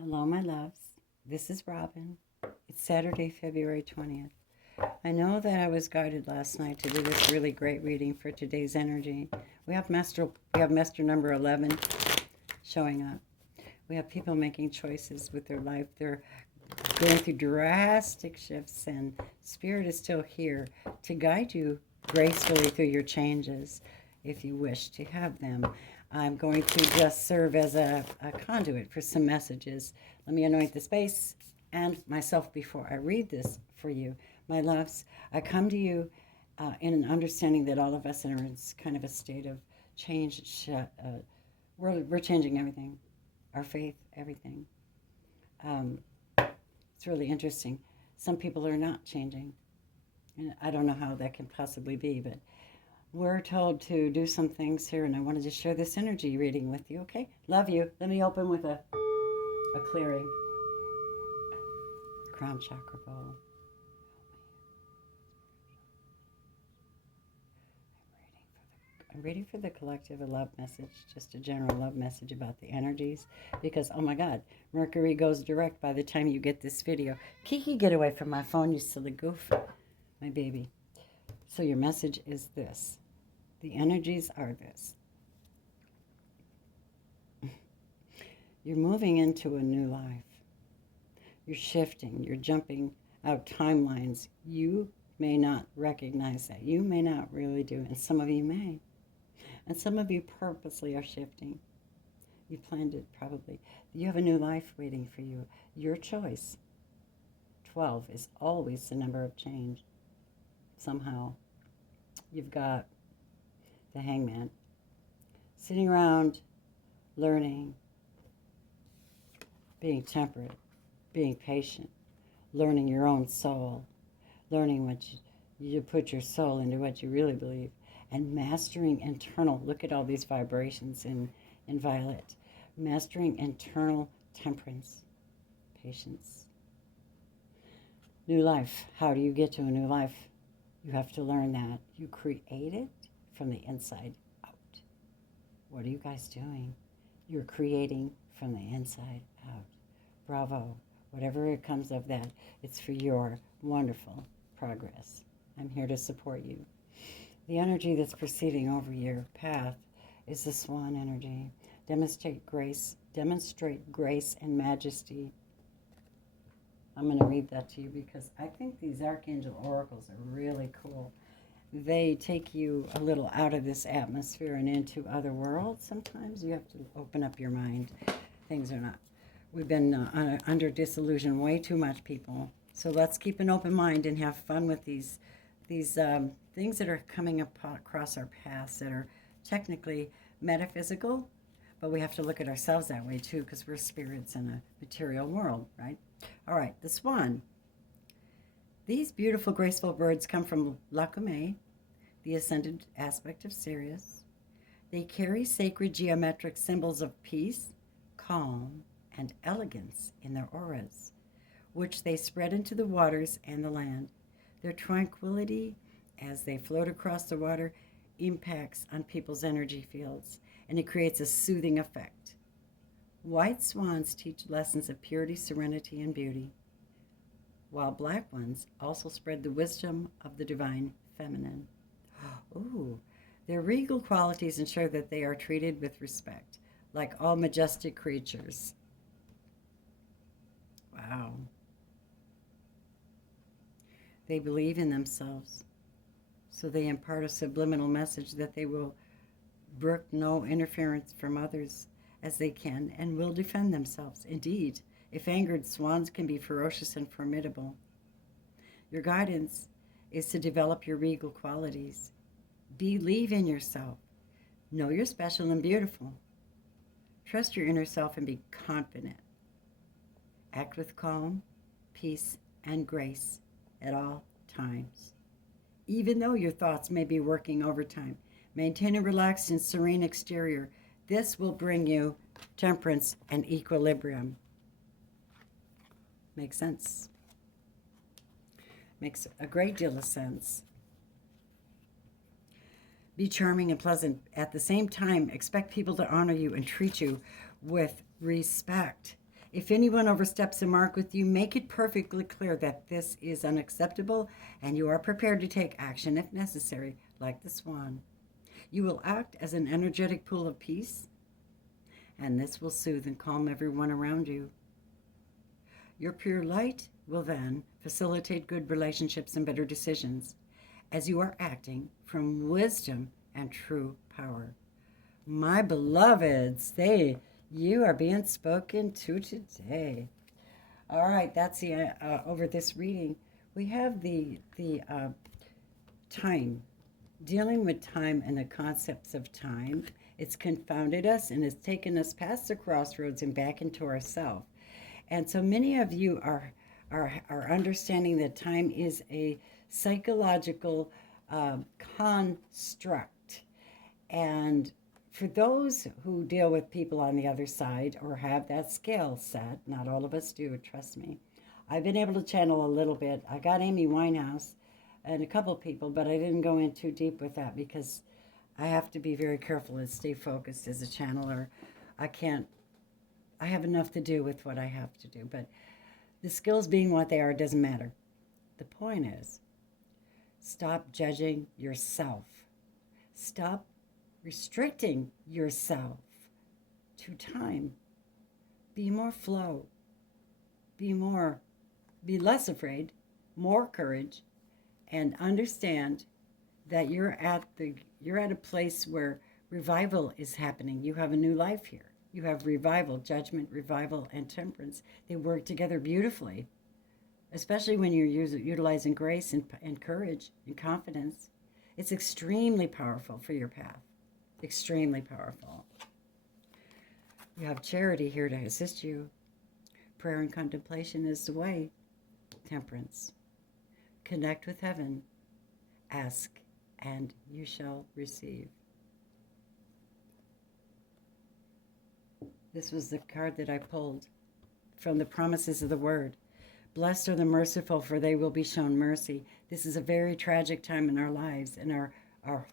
Hello, my loves. This is Robin. It's Saturday, February 20th. I know that I was guided last night to do this really great reading for today's energy. We have master number 11 showing up. We have people making choices with their life. They're going through drastic shifts, and Spirit is still here to guide you gracefully through your changes if you wish to have them. I'm going to just serve as a conduit for some messages. Let me anoint the space and myself before I read this for you. My loves, I come to you in an understanding that all of us are in kind of a state of change. We're changing everything, our faith, everything. It's really interesting. Some people are not changing, and I don't know how that can possibly be, but we're told to do some things here, and I wanted to share this energy reading with you, okay? Love you. Let me open with a clearing. Crown chakra bowl. I'm reading for the collective a love message, just a general love message about the energies, because, oh my God, Mercury goes direct by the time you get this video. Kiki, get away from my phone, you silly goof. My baby. So your message is this. The energies are this. You're moving into a new life. You're shifting. You're jumping out timelines. You may not recognize that. You may not really do. And some of you may. And some of you purposely are shifting. You planned it probably. You have a new life waiting for you. Your choice. 12 is always the number of change. Somehow. You've got the Hangman sitting around learning, being temperate, being patient, learning your own soul, learning what you put your soul into what you really believe, and mastering internal. Look at all these vibrations in violet. Mastering internal temperance, patience. New life. How do you get to a new life? You have to learn that you create it from the inside out. What are you guys doing? You're creating from the inside out. Bravo. Whatever it comes of that, it's for your wonderful progress. I'm here to support you. The energy that's proceeding over your path is the swan energy. Demonstrate grace and majesty. I'm going to read that to you because I think these archangel oracles are really cool. They take you a little out of this atmosphere and into other worlds. Sometimes you have to open up your mind. Things are not. We've been under disillusion way too much, people. So let's keep an open mind and have fun with these things that are coming across our paths that are technically metaphysical, but we have to look at ourselves that way too because we're spirits in a material world, right? All right, the swan. These beautiful, graceful birds come from Lacumae, the ascended aspect of Sirius. They carry sacred geometric symbols of peace, calm, and elegance in their auras, which they spread into the waters and the land. Their tranquility as they float across the water impacts on people's energy fields, and it creates a soothing effect. White swans teach lessons of purity, serenity, and beauty, while black ones also spread the wisdom of the divine feminine. Ooh, their regal qualities ensure that they are treated with respect, like all majestic creatures. Wow. They believe in themselves, so they impart a subliminal message that they will brook no interference from others as they can and will defend themselves. Indeed, if angered, swans can be ferocious and formidable. Your guidance is to develop your regal qualities. Believe in yourself. Know you're special and beautiful. Trust your inner self and be confident. Act with calm, peace, and grace at all times. Even though your thoughts may be working overtime, maintain a relaxed and serene exterior. This will bring you temperance and equilibrium. Makes sense. Makes a great deal of sense. Be charming and pleasant. At the same time, expect people to honor you and treat you with respect. If anyone oversteps a mark with you, make it perfectly clear that this is unacceptable and you are prepared to take action if necessary, like the swan. You will act as an energetic pool of peace, and this will soothe and calm everyone around you. Your pure light will then facilitate good relationships and better decisions, as you are acting from wisdom and true power. My beloveds, you are being spoken to today. All right, that's the over this reading. We have the time, dealing with time and the concepts of time. It's confounded us and has taken us past the crossroads and back into ourselves. And so many of you are understanding that time is a psychological construct. And for those who deal with people on the other side or have that skill set, not all of us do, trust me. I've been able to channel a little bit. I got Amy Winehouse and a couple people, but I didn't go in too deep with that because I have to be very careful and stay focused as a channeler. I have enough to do with what I have to do, but the skills being what they are doesn't matter. The point is, stop judging yourself. Stop restricting yourself to time. Be more flow. Be less afraid, more courage, and understand that you're at a place where revival is happening. You have a new life here. You have revival, judgment, revival, and temperance. They work together beautifully, especially when you're utilizing grace and courage and confidence. It's extremely powerful for your path. Extremely powerful. You have charity here to assist you. Prayer and contemplation is the way. Temperance. Connect with heaven. Ask, and you shall receive. This was the card that I pulled from the promises of the word. Blessed are the merciful, for they will be shown mercy. This is a very tragic time in our lives, and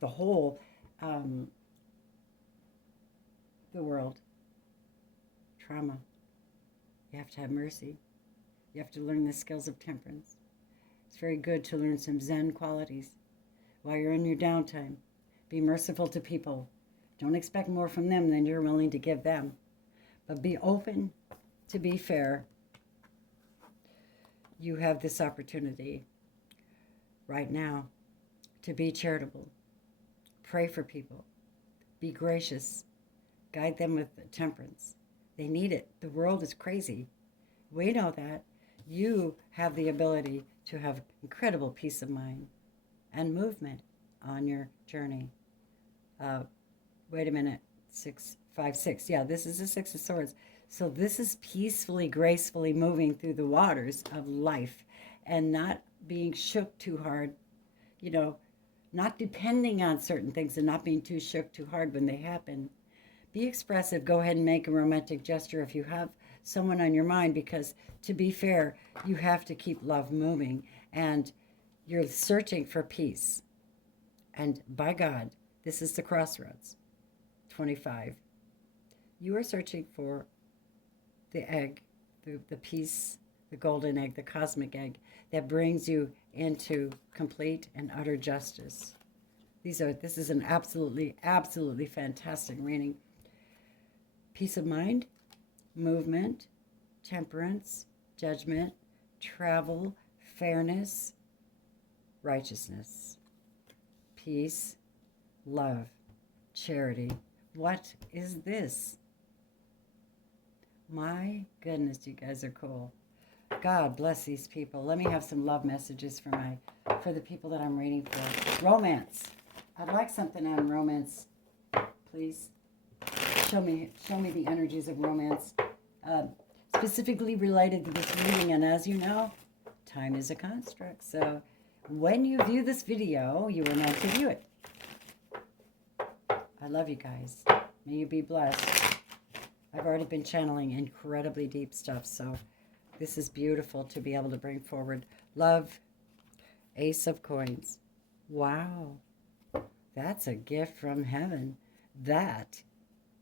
the whole the world. Trauma. You have to have mercy. You have to learn the skills of temperance. It's very good to learn some Zen qualities while you're in your downtime. Be merciful to people. Don't expect more from them than you're willing to give them. But be open to be fair. You have this opportunity right now to be charitable. Pray for people. Be gracious. Guide them with temperance. They need it. The world is crazy. We know that. You have the ability to have incredible peace of mind and movement on your journey. Wait a minute. 6, 5, 6. Yeah, this is the 6 of Swords. So this is peacefully, gracefully moving through the waters of life and not being shook too hard. You know, not depending on certain things and not being too shook too hard when they happen. Be expressive. Go ahead and make a romantic gesture if you have someone on your mind, because to be fair, you have to keep love moving and you're searching for peace. And by God, this is the crossroads. 25. You are searching for the egg, the peace, the golden egg, the cosmic egg that brings you into complete and utter justice. This is an absolutely, absolutely fantastic reading. Peace of mind, movement, temperance, judgment, travel, fairness, righteousness, peace, love, charity. What is this? My goodness, you guys are cool. God bless these people. Let me have some love messages for the people that I'm reading for. Romance. I'd like something on romance, please. Show me the energies of romance, specifically related to this reading. And as you know, time is a construct. So when you view this video, you are meant to view it. I love you guys. May you be blessed. I've already been channeling incredibly deep stuff, so this is beautiful to be able to bring forward. Love, Ace of Coins. Wow. That's a gift from heaven. That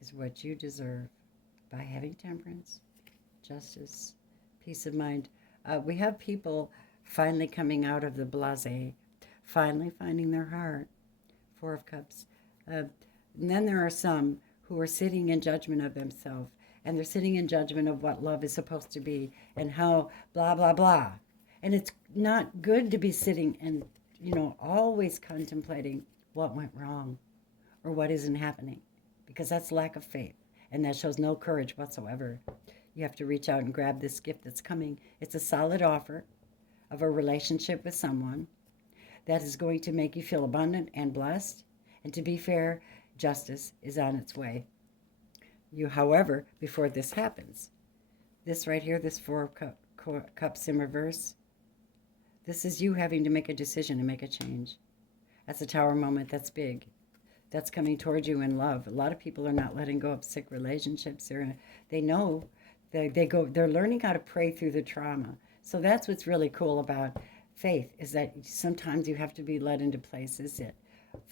is what you deserve by having temperance, justice, peace of mind. We have people finally coming out of the blasé, finally finding their heart. Four of Cups. And then there are some who are sitting in judgment of themselves, and they're sitting in judgment of what love is supposed to be and how blah, blah, blah. And it's not good to be sitting and, always contemplating what went wrong or what isn't happening, because that's lack of faith, and that shows no courage whatsoever. You have to reach out and grab this gift that's coming. It's a solid offer of a relationship with someone that is going to make you feel abundant and blessed. And to be fair, justice is on its way. However, before this happens, this right here, this Four of Cups in reverse, this is you having to make a decision and make a change. That's a Tower moment. That's big. That's coming towards you in love. A lot of people are not letting go of sick relationships. They know they're learning how to pray through the trauma. So that's what's really cool about faith, is that sometimes you have to be led into places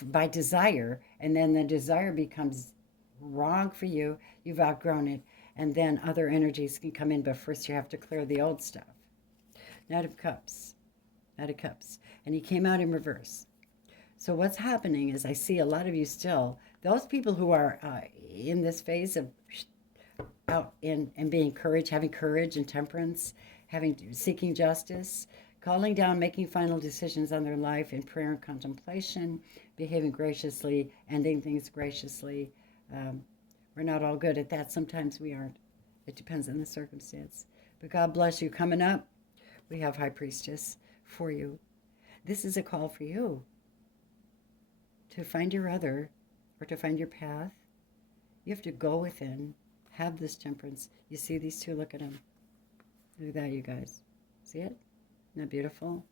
by desire, and then the desire becomes wrong for you. You've outgrown it, and then other energies can come in, but first you have to clear the old stuff. Knight of Cups. Knight of Cups. And he came out in reverse. So what's happening is I see a lot of you still, those people who are in this phase of out in and being courage, having courage and temperance, seeking justice, calling down, making final decisions on their life in prayer and contemplation, behaving graciously, ending things graciously. We're not all good at that. Sometimes we aren't. It depends on the circumstance. But God bless you. Coming up, we have High Priestess for you. This is a call for you to find your other, or to find your path. You have to go within, have this temperance. You see these two? Look at them. Look at that, you guys. See it? Isn't that beautiful?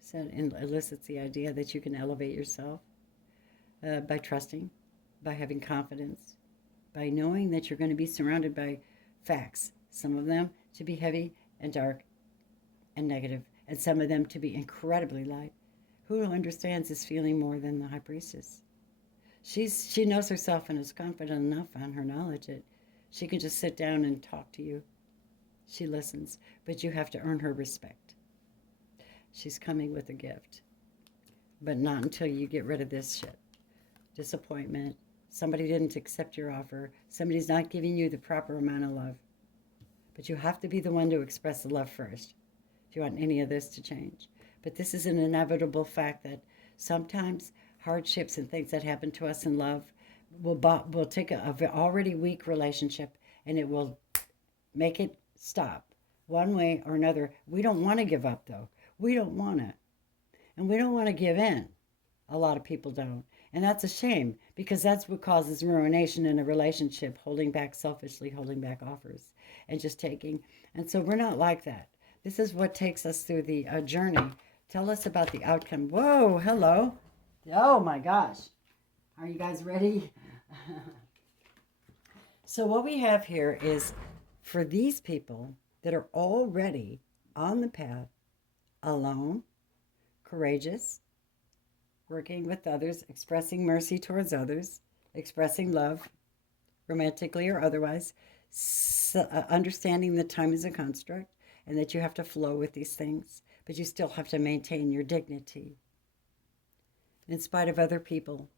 So it elicits the idea that you can elevate yourself by trusting, by having confidence, by knowing that you're going to be surrounded by facts. Some of them to be heavy and dark and negative, and some of them to be incredibly light. Who understands this feeling more than the High Priestess? She knows herself and is confident enough on her knowledge that she can just sit down and talk to you. She listens, but you have to earn her respect. She's coming with a gift, but not until you get rid of this shit. Disappointment. Somebody didn't accept your offer. Somebody's not giving you the proper amount of love. But you have to be the one to express the love first if you want any of this to change. But this is an inevitable fact that sometimes hardships and things that happen to us in love will take a already weak relationship, and it will make it stop one way or another. We don't want to give up, though. We don't want to. And we don't want to give in. A lot of people don't. And that's a shame, because that's what causes ruination in a relationship, holding back selfishly, holding back offers, and just taking. And so we're not like that. This is what takes us through the journey. Tell us about the outcome. Whoa, hello. Oh my gosh. Are you guys ready? So what we have here is for these people that are already on the path, alone, courageous, working with others, expressing mercy towards others, expressing love, romantically or otherwise, understanding that time is a construct and that you have to flow with these things, but you still have to maintain your dignity in spite of other people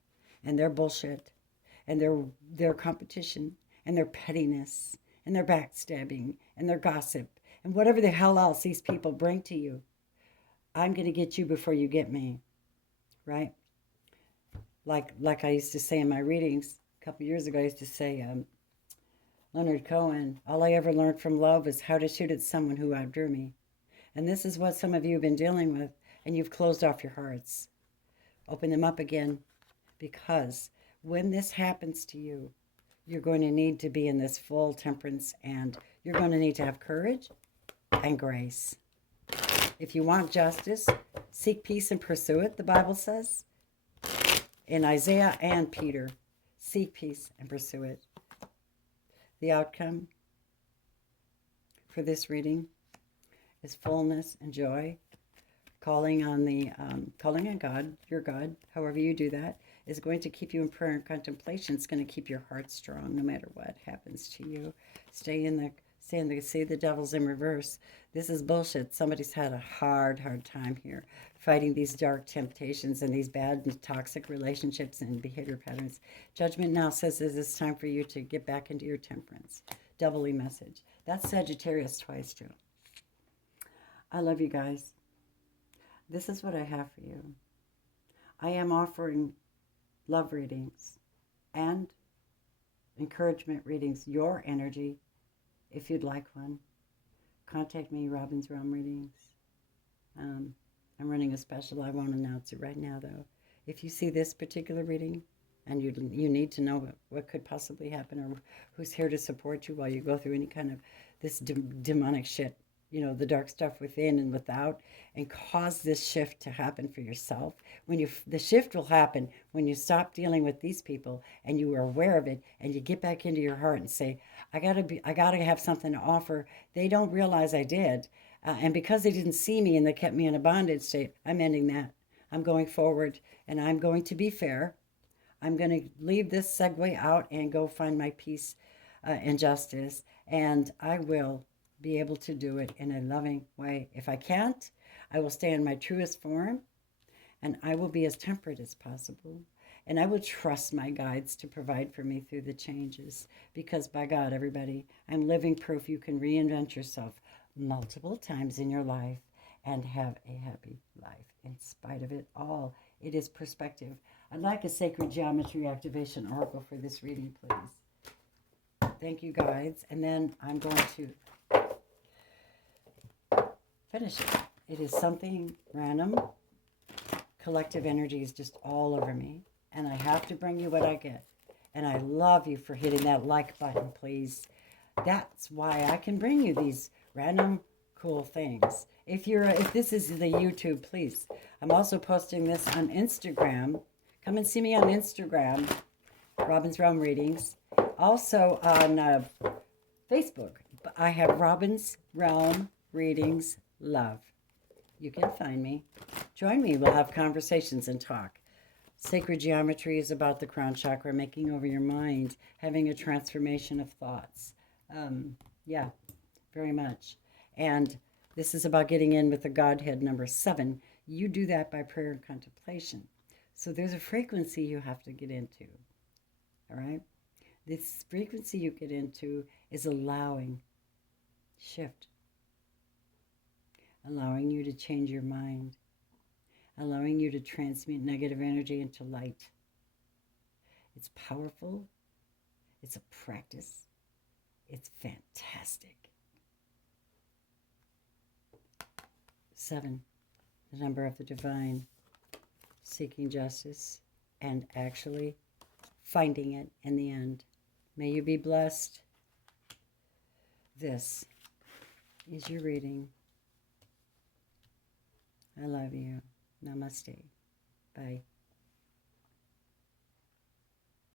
and their bullshit and their competition and their pettiness and their backstabbing and their gossip and whatever the hell else these people bring to you. I'm going to get you before you get me, right? Like I used to say in my readings a couple years ago, I used to say, Leonard Cohen, all I ever learned from love was how to shoot at someone who outdrew me. And this is what some of you have been dealing with, and you've closed off your hearts. Open them up again, because when this happens to you, you're going to need to be in this full temperance, and you're going to need to have courage and grace. If you want justice, seek peace and pursue it, the Bible says. In Isaiah and Peter, seek peace and pursue it. The outcome for this reading is fullness and joy. Calling on God, your God, however you do that, is going to keep you in prayer and contemplation. It's going to keep your heart strong no matter what happens to you. Stay in Saying they see the devil's in reverse. This is bullshit. Somebody's had a hard time here fighting these dark temptations and these bad and toxic relationships and behavior patterns. Judgment now says it's time for you to get back into your temperance. Doubly message. That's Sagittarius twice too. I love you guys. This is what I have for you. I am offering love readings and encouragement readings, your energy. If you'd like one, contact me, Robin's Realm Readings. I'm running a special. I won't announce it right now, though. If you see this particular reading and you need to know what could possibly happen or who's here to support you while you go through any kind of this demonic shit, you know, the dark stuff within and without, and cause this shift to happen for yourself. The shift will happen when you stop dealing with these people and you are aware of it and you get back into your heart and say, I gotta have something to offer. They don't realize I did. And because they didn't see me and they kept me in a bondage state, I'm ending that. I'm going forward and I'm going to be fair. I'm going to leave this segue out and go find my peace and justice. And I will be able to do it in a loving way. If I can't, I will stay in my truest form and I will be as temperate as possible. And I will trust my guides to provide for me through the changes. Because by God, everybody, I'm living proof you can reinvent yourself multiple times in your life and have a happy life in spite of it all. It is perspective. I'd like a sacred geometry activation oracle for this reading, please. Thank you, guides. And then I'm going to finish it. It is something random. Collective energy is just all over me. And I have to bring you what I get. And I love you for hitting that like button, please. That's why I can bring you these random cool things. If this is the YouTube, please. I'm also posting this on Instagram. Come and see me on Instagram, Robin's Realm Readings. Also on Facebook, I have Robin's Realm Readings Love. You can find me. Join me. We'll have conversations and talk. Sacred geometry is about the crown chakra, making over your mind, having a transformation of thoughts. Yeah, very much. And this is about getting in with the Godhead number 7. You do that by prayer and contemplation. So there's a frequency you have to get into. All right? This frequency you get into is allowing shift. Allowing you to change your mind. Allowing you to transmute negative energy into light. It's powerful. It's a practice. It's fantastic. 7, the number of the divine, seeking justice and actually finding it in the end. May you be blessed. This is your reading. I love you. Namaste. Bye.